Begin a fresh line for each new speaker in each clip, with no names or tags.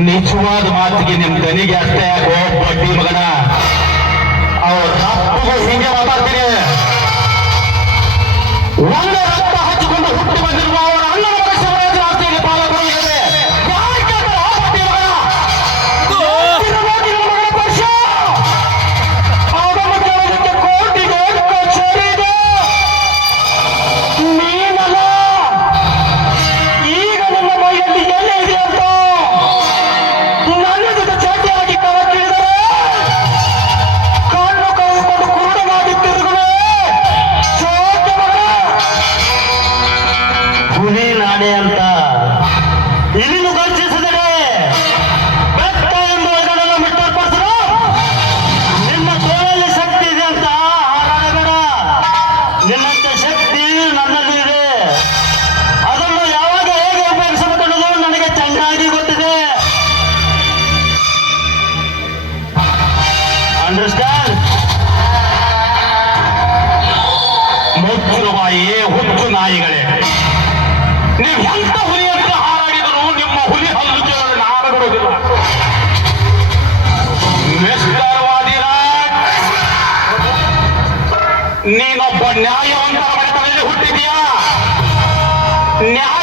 ನಿಜವಾದ ಮಾತಿಗೆ ನಿಮ್ ದನಿಗೆ ಅಷ್ಟೇ ಹೋಗ್ಬಡ್ಡಿ ಮಗನ? ಅವ್ರ understand? ಮುತ್ತು ಹುಚ್ಚು ನಾಯಿಗಳೇ. ನೀವು ಎಂತ ಹುಲಿ ಅಂತ ಹಾರಾಡಿದರೂ ನಿಮ್ಮ ಹುಲಿ ಹಲ್ಲು ಕೇಳಲು ನೀನೊಬ್ಬ ನ್ಯಾಯವಂತರ ಮನೆತನದಲ್ಲಿ ಹುಟ್ಟಿದೀಯ ನ್ಯಾಯ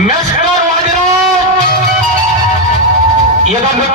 ಮೆಸ್ಕರ್ ವಾದಿರೋ ಇದನ್ನು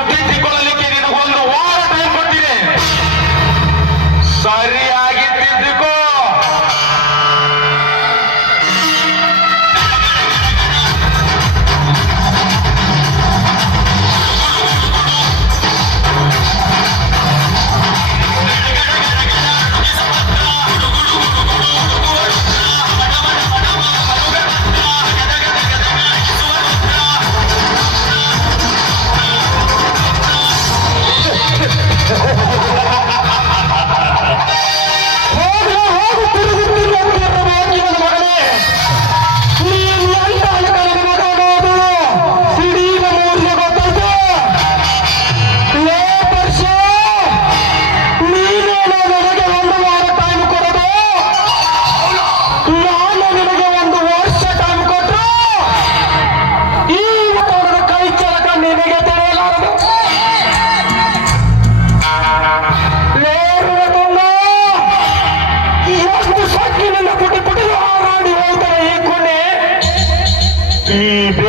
Keep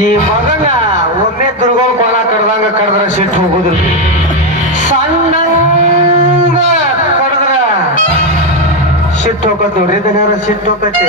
ಈ ಮಗಂಗ ಒಮ್ಮೆ ದುರ್ಗೋಳ್ ಕೋಣ ಕಡ್ದಂಗ ಕಡ್ದ್ರ ಸಿಟ್ಟು ಹೋಗುದಿಲ್ಲ. ಸಣ್ಣ ಕಡ್ದ್ರ ಸಿಟ್ಟು ಹೋಗತ್ ನೋಡ್ರಿ ಸಿಟ್ಟು ಹೋಗತ್ತೆ?